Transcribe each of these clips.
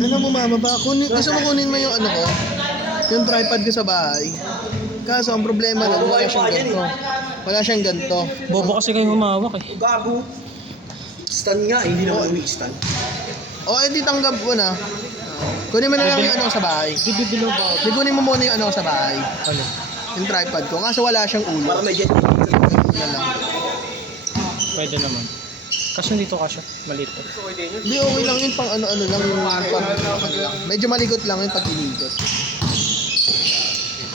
Ano mo mama ba? Gusto mo kunin mo yung ano ko? Yung tripod ko sa bahay. Kaso ang problema lang, wala siyang ganito. Wala siyang ganito. Bobo kasi kayong humawak eh. Gago. Stand nga, hindi naman uwi stand. O, edi tanggap ko na. Kunin mo na lang yung ano ko sa bahay. Bibilo ba? Di kunin mo muna yung ano ko sa bahay. Ano? Yung tripod ko. Kaso wala siyang ulo. Para may jet. Yan lang. Pwede naman. Kaso dito kasya. Maliit to. Hindi, okay lang yun pang ano-ano lang. Yung pang ano lang. Medyo malikot lang yun pag inigot.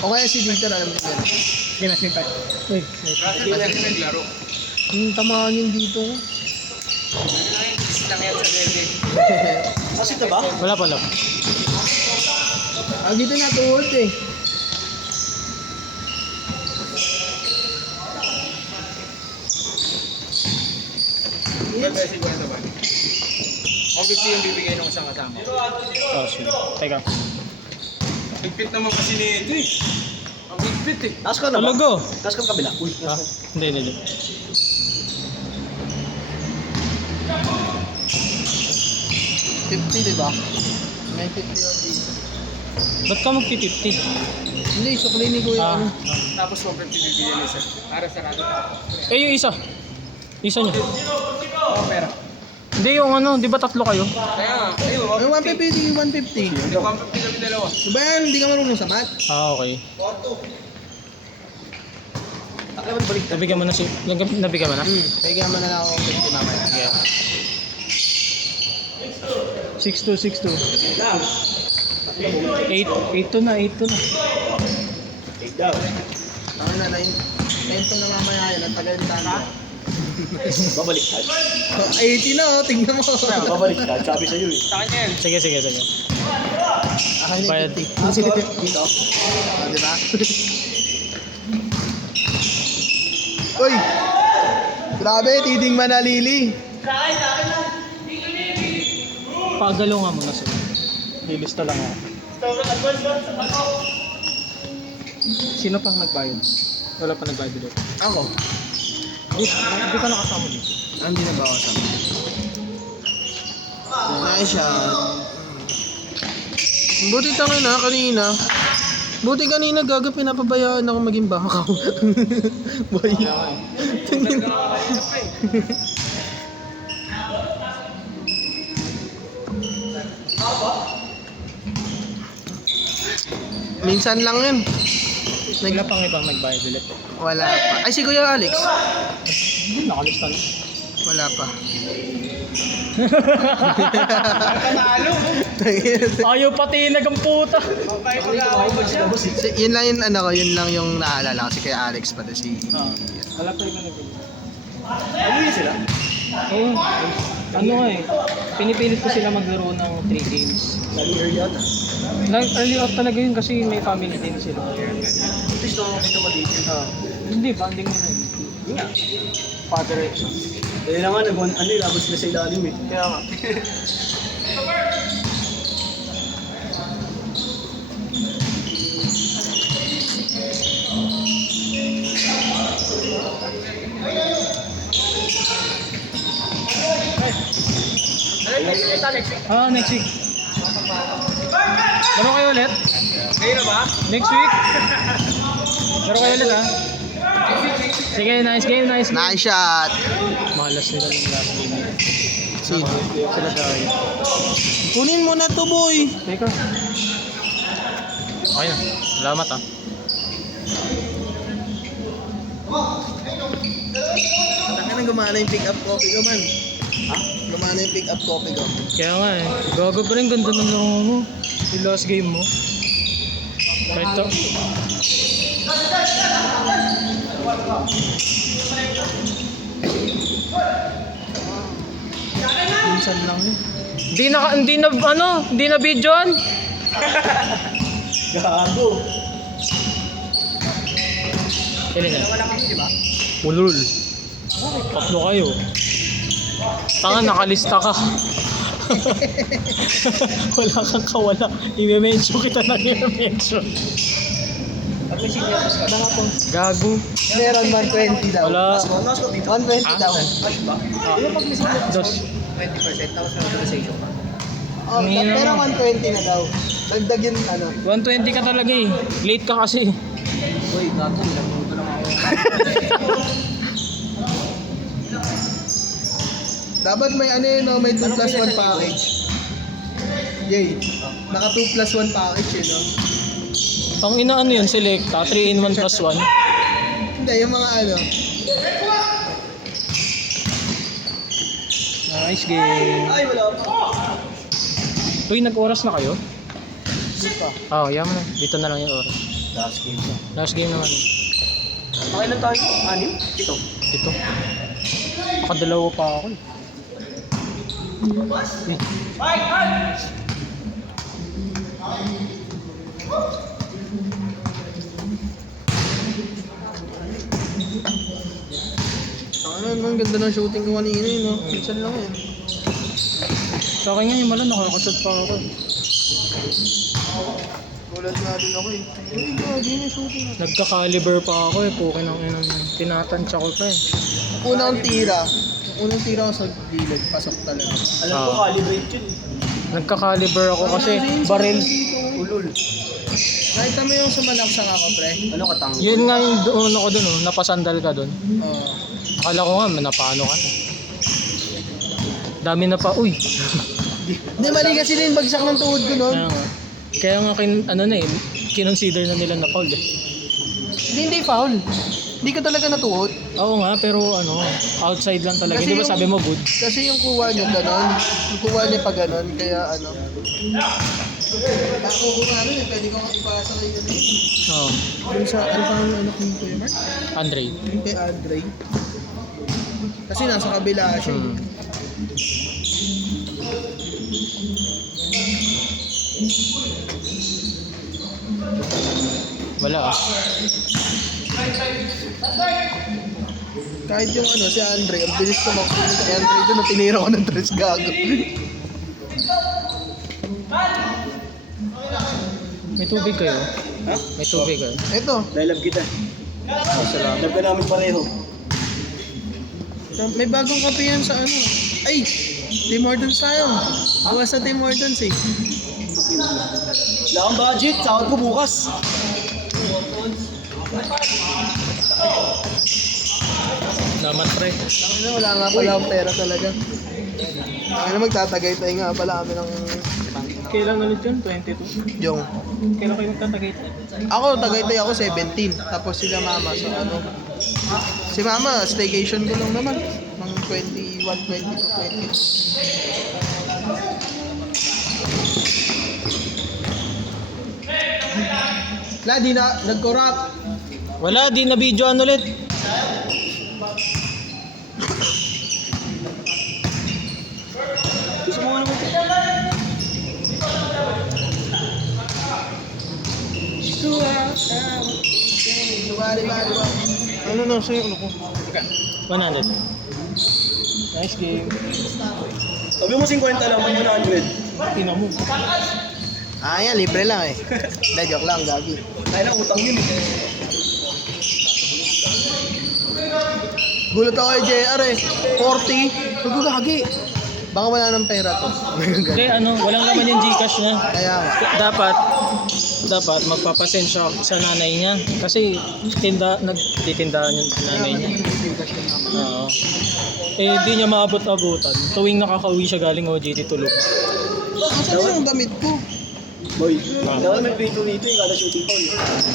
O kaya si Victor, alam mo yan. Sige na, simpan. Wait. Tamaan yun dito. Kasi ito ba? Wala pala. Dito na tuhod eh. Ang 50 yung bibigay ng isang kasama. Oh, sige. Teka. Higpit naman kasi ni ito eh. Ang higpit eh. Taas ka na ba? Talaga? Taas ka ng kabila. Uy, Ah, hindi. 50, di ba? May 50 yun dito. Ba't ka magpi-50? Hindi, suklay ni Kuya. Ah. Ano? Tapos 150 bibigay ng isa. Para sa rado. Eh, yung isa. Isa niya. Oh, pera. Hindi yung ano, di ba tatlo kayo? Kaya nga, ayun, May 150, 150. Hindi 150 kami dalawa. Diba yan? Hindi ka marunong sa math? Ah, okay. Alam mo, balik. Nabigyan mo na si... Nabigyan mo na? Kaya mo na lang ako 50 mamaya. Sige. 6-2, 6-2. Lang. 8 to na. Take down. Ako na, 9 na mamaya yan. Ang tagal yung tanda. Babalik ka. 80 na oh, tingnan mo. Babalik ka. Sabi sa'yo eh. Sa kanya yan. Sige. Akin na Bayad. 50. Dito. Diba? Uy! Grabe, Tiding Manalili. Pagalungan mo na sila. Lilista lang ako. Sino pang nagbayad? Wala pa nagbayad dito. Ako? Hindi ka nakasama dito. Hindi na ba ako sama? Nice shot. Buti tangan na kanina. Buti kanina gaga pinapabayaan ako maging bakaw. Boy. Tingin. Minsan lang yun. Wala pang ibang nagbayad ulit. Wala pa. Ay, si Kuya Alex. Hindi, nakalista na. Wala pa. Ayaw pati ang puta. Yun lang yung ano ko, yun lang yung naalala ko. Si Kuya Alex pati si... Wala pa ibang nagbayad. Ano yun sila? Oo. Ano nga eh. Pinipilit ko sila maglaro ng 3 games. Lalo early ata. Early out talaga yun kasi may family din sila. At least nakakita mo dito. Hindi, banding nila yun. Yun nga. Father Rexon. Eh na nga, labas sila sa ilalim eh. Kaya nga. Next week. Laro kayo ulit? Kayo na ba? Next week? Laro kayo ulit ha? Sige, nice game. Nice shot. Malas nila ng last game. Sino? Sila dahil. Kunin mo na to, boy. Teka. Okay na. Salamat ha. Taka na gumana yung pick-up coffee ko, man. Ha? Gumana yung pick-up coffee ko. Kaya nga eh. Gago pa rin. Ganda ng laro mo. Yung last game mo. Kahit to. Minsan lang yun. Hindi na videoan. Gago. Kailan na? Ulul. Tatlo kayo. Tanga, nakalista ka. Wala kang kawala. I-mention kita na i-mention. At may sinyas ka. Gago. Meron 120 daw. Wala. Mas ko dito. 120 daw. Ay ba? Yung pag may sinyas Dos. 20% tapos may authorization ka. Oh, Ang hina pero mo. 120 na daw. Dagdag yun, ano. 120 ka talaga eh. Late ka kasi. Uy, gago. Naguto lang ako. Dapat may ano yun, no? May 2 plus 1 package. Yay. Naka 2 plus 1 package yun, no? Ang inaano yun, Selecta, 3-in-1 plus 1. Hindi, yung mga ano. Nice game. Ay, wala pa. Uy, nag-oras na kayo? Hindi pa. Oo, yaman na. Dito na lang yung oras. Last game na. Last game naman. Okay lang tayo. 6? Ito. Dito. Nakadalawa pa ako eh. Uy. Ang ganda ng shooting ko kanina yun, no? Minsan lang yun. Sa akin nga yung malan, nakakasad pa ako. Gulat nga din ako eh. Uy, gagi na shooting. Nagka-caliber pa ako eh. Pukin ang inang tinatansya ko pa eh. Unang tira. Unang tira ko sa gilid. Pasok talaga. Alam ko, calibrate yun. Nagka-caliber ako kasi barrel. Ulul. Nakita mo yung sumalaksak ako, pre? Ano katang? Yun nga yung doon ako doon oh. Napasandal ka doon. Oo. Akala ko nga, napano ka na. Dami na pa, uy. Hindi, mali kasi din bagsak ng tuhod ko nun. Kaya nga ano na eh, kinonsider na nila na foul eh. Hindi foul. Hindi ko talaga natuhod. Oo nga, pero ano, outside lang talaga. Kasi Hindi ba yung- sabi mo good? Kasi yung kuha niya ganon. Yung kuha niya pa ganon. Kaya ano. Ako kuha nun eh. Pwede ko ipasa kay ganon. Oo. Yung sa ano pa ano kung Kuya Mark? Andre. Yung kay Andre. Kasi nasa kabila siya. Hmm. Wala ah. Kahit yung ano si Andre, ang bilis ko makuha kay Andre doon na tinira ko ng tres gago. May tubig kayo? Ha? May tubig kayo? Ito, Dahil love kita. Salamat. Love ka namin pareho. may bagong kape yan sa ano. Ay! Tim Hortons tayo. Bukas sa Tim Hortons eh. Wala akong budget. Sahod ko bukas. Salamat pre. Ano, wala nga pala akong pera talaga. Ano magtatagay-tay nga pala kami ng Kailan ulit yun? 22? yung. Kailan kayo magtatagay? Ako, tagaytay ako 17. Tapos sila mama, so ano. Si mama, staycation ko lang naman. Mga 21, 22, 20. La, di na, nag-corrupt. Wala, di na videoan ulit. Gusto mo nga naman ito. Ano na, sa'yo, ano ko? 100. Nice game. Sabi mo 50 lang, 100. Tina mo. Ah, yan, libre lang eh. Hindi, joke lang, gagi. Kaya na utang yun eh. Gulat ako kay JR eh. 40. Sabi ko, gagi. Baka wala ng pera to. Hindi, ano, walang laman yung Gcash niya. Kaya nga. Dapat magpapasensya sa nanay niya. Kasi nagtitindahan yung nanay niya. Oo. Eh, di niya maabot-abutan. Tuwing nakakauwi siya galing OJT tulog. Asan yung damit ko? Boy, dapat may pay to nito yung kada shooting foul.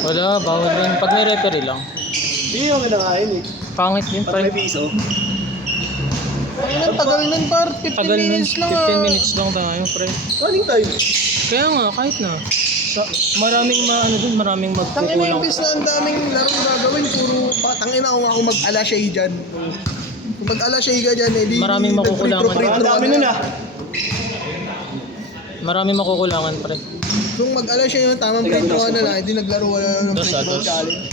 Wala, bawal rin. Pag may referee lang. Hindi yung kinakain eh. Pangit din, Pag may pre. piso. Ay, tagal nun par. 15 Tagal nun, minutes lang 15 minutes lang tayo, pre. Running time. Kaya nga, kahit na. Maraming maraming Tangin na magkukulang. imbis na ang daming laro gagawin, puro tangin na ako mag-ala siya dyan. Kung mag-ala siya dyan, eh di... Maraming makukulangan. Ang dami nun ah. Maraming makukulangan, pre. Kung mag-ala siya yung tamang free throw na lang, hindi naglaro wala na ng Dos, free throw dos. challenge.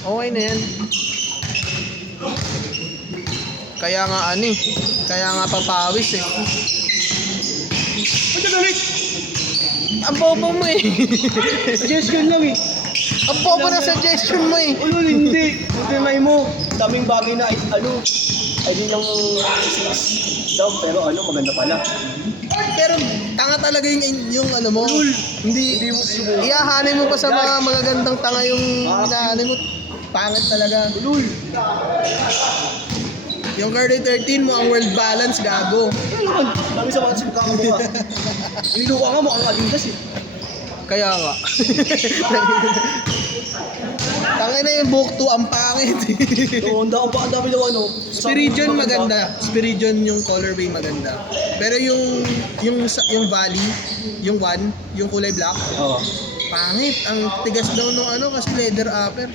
Okay na yan. Kaya nga ano eh. Kaya nga papawis eh. Ba't galit? Ang bobo mo eh. Suggestion lang eh. Ang bobo na suggestion mo eh. Ulul, hindi. Tinay mo. Daming bagay na ay di lang 6 daw pero ano maganda pala. Pero tanga talaga yung ano mo. Hindi Hindi mo susubukan. iahanin mo pa sa mga magagandang tanga yung inahanin mo. Pangit talaga. Lul. Yung Cardi 13 mo ang world balance, gago. Ano naman? Dami sa mga simka mo ka. Iniluka nga mukhang Adidas eh. Kaya nga. Tangin na yung book 2, ang pangit. Oo, ang dami daw ano. Spiridion maganda. Spiridion yung colorway maganda. Pero yung Valley, yung one, yung kulay black, Oo. pangit. Ang tigas daw nung ano kasi leather upper.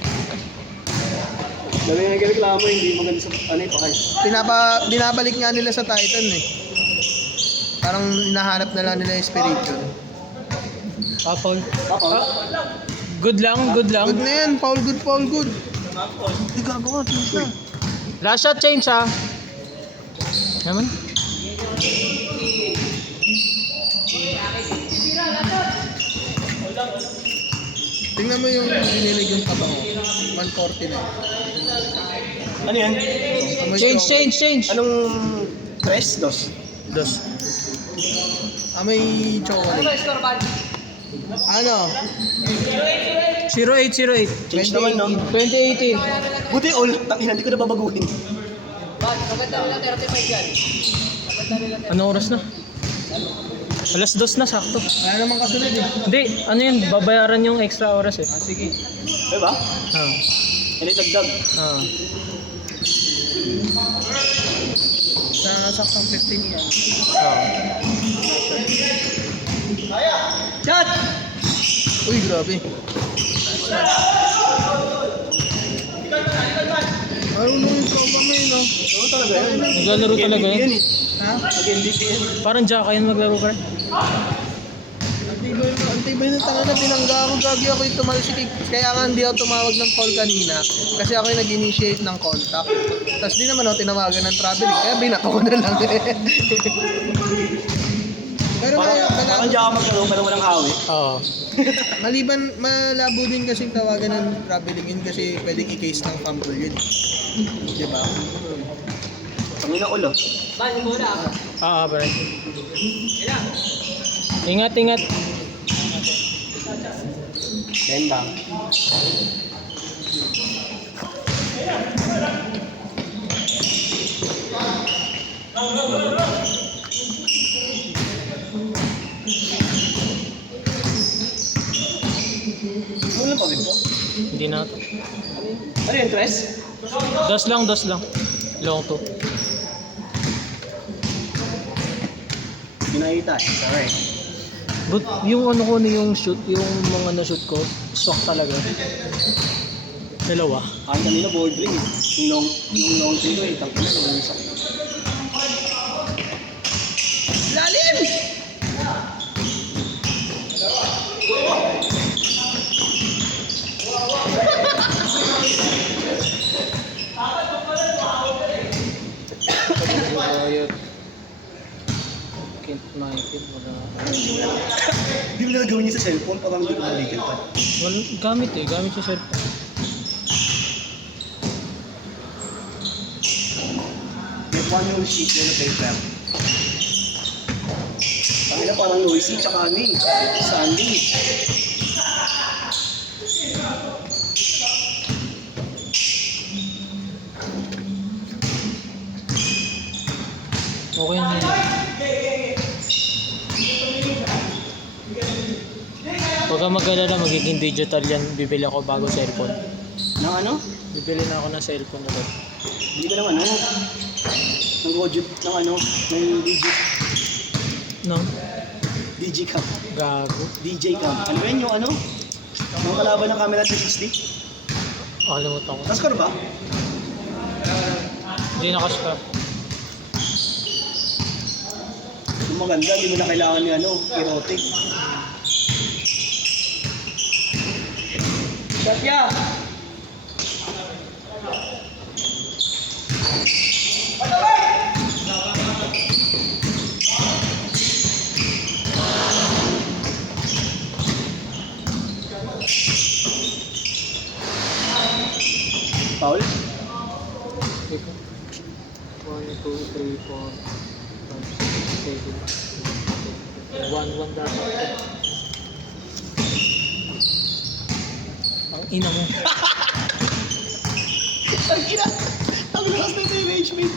Dami nga reklamo, hindi maganda sa ano yung pakay. Binabalik nga nila sa Titan eh. Parang hinahanap na lang nila yung Spiridion. Paul. Tapos, Good lang, good lang. Good na yan. Foul good, foul good. Hindi gagawa. Tumis na. Last shot change ha. Naman. Tingnan mo yung binilig yung taba ko. 140 na. ano yan? Amoy Change, chocolate. change, change. Anong tres? Dos? Dos. Amoy chocolate. Ano? 0808. Change naman, no? 2018. Buti all, tangina, hindi ko na babaguhin. Ano oras na? Alas 2 na, sakto. Wala naman kasunod eh. Hindi, ano yun, babayaran yung extra oras eh. Sige. Diba? Ah, Yan ay dagdag. ah. Sa saktong 15 yan. Ah. Chat! Uy, grabe. Marunong yung tropa mo yun, no? Oo talaga yan. Naglalaro talaga Yan yan. eh. Ha? Nag-MVP yan. Parang Jaka yun maglaro ka rin. Antibay ng tanga na tinangga ako. Gagi ako yung tumalsik. Kaya nga hindi ako tumawag ng call kanina. Kasi ako yung nag-initiate ng contact. Tapos di naman ako tinawagan ng traveling. Kaya binato ko na lang eh. Pero Parang diyan ka maglaro pero walang hawi. Oo. maliban, malabo din kasing tawagan ng traveling yun kasi pwedeng i-case ng fumble yun. Diba? Tangina ulo. Pare. Ingat, ingat. Benda. Ano lang pagod ko? Hindi na ito. Ano yung tres? Dos lang, dos lang. Long to. Hindi nakikita. Sorry. But yung ano ko na yung shoot, yung mga na-shoot ko, swak talaga. Dalawa. Ang kanina board ring eh. Yung long thing ko eh. Tangina na yung isa. Lalim! Can't make it. Wala. Hindi mo na gawin niya sa cellphone. Parang hindi ko maligal pa. Wala. Gamit eh. Gamit sa cellphone. May one yung sheet yun na paper. Tangina parang noisy tsaka ano eh. Sandy. Okay na. Huwag kang mag-alala, magiging digital yan. Bibili ako bago cellphone. Nang ano? Bibili na ako ng cellphone ulit. Hindi ka ng ano. Ng Rojut. Ng ano. Ng No? DJ cam. Gago. DJ cam. Ano ba yun yung ano? Yung kalaban ng camera 360? Nakalimutan ko. Naskar ba? Hindi nakascrap. Yung maganda, hindi mo na kailangan ni ano, erotic. Shot ya! Paul? 1, 2, 3, 4, 5, 6, 7. 1-1 dapat. Ang ina mo. Ang ina! Ang lakas na ito yung rage mate.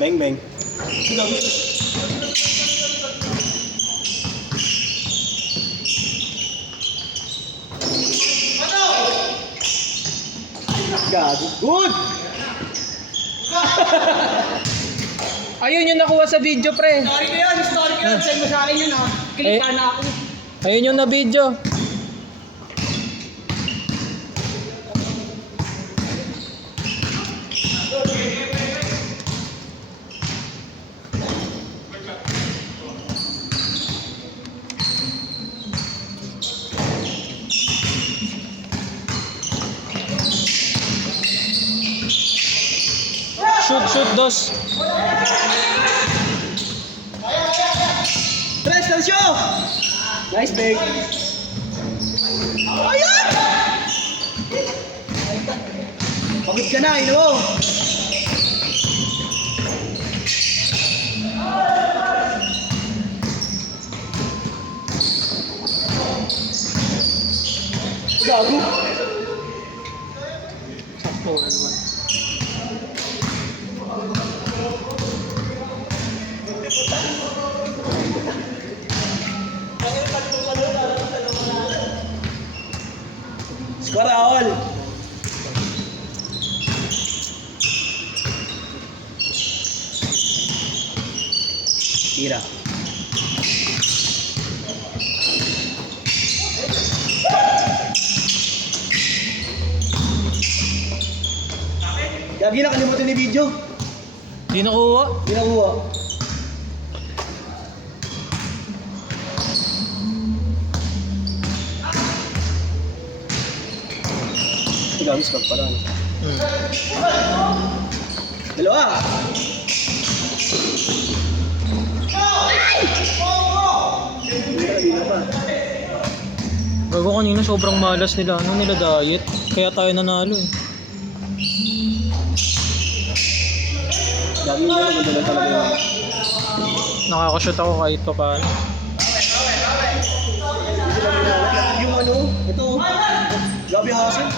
Bang bang. Gago. Good! Ayun yung nakuha sa video, pre. Story ko yun! Story ko yun! Send mo sa akin yun ha! Click Eh. na ako. Ayun yung na video. Shoot, dos. Tres, Tansyo! Nice bag. Ayan! Pagod ka na, ino mo. Gago. Sakto, 1-1. Score all. Tira. Gagi, nakalimutan ni video. Di nakuha. Ginakuha. Gagi, score pala. Dalawa. Hindi pa. Bago kanina sobrang malas nila, ano nila diet. Kaya tayo nanalo eh. Gagi, hindi maganda lang talaga yun. Nakakashoot ako kahit pa paano. Yung ano, ito. Grabe hassle.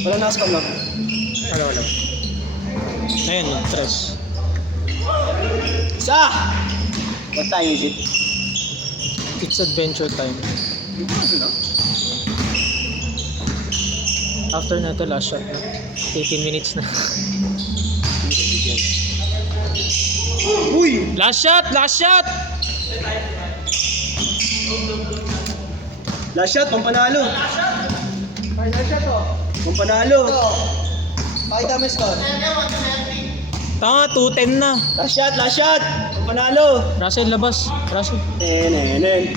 Wala na-scam lang. Wala. Ayun, tres. Isa! What time is it? It's adventure time. After na ito, last shot na. 18 minutes na. Uy! Last shot! Last shot, pampanalo. Final shot to. Pampanalo. Pakita mo yung score. Tanga, 2-10 na. Last shot. Pampanalo. Russell, labas. Russell. Enen.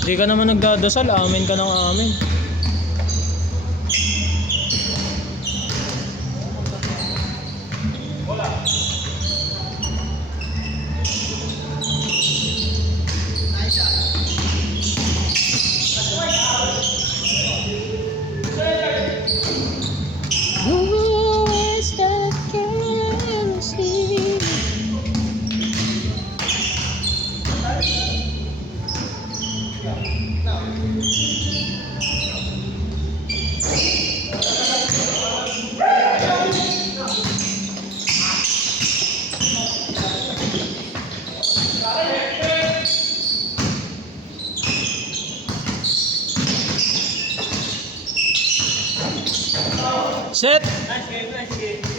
Hindi ka naman nagdadasal, amin ka ng amin. Set!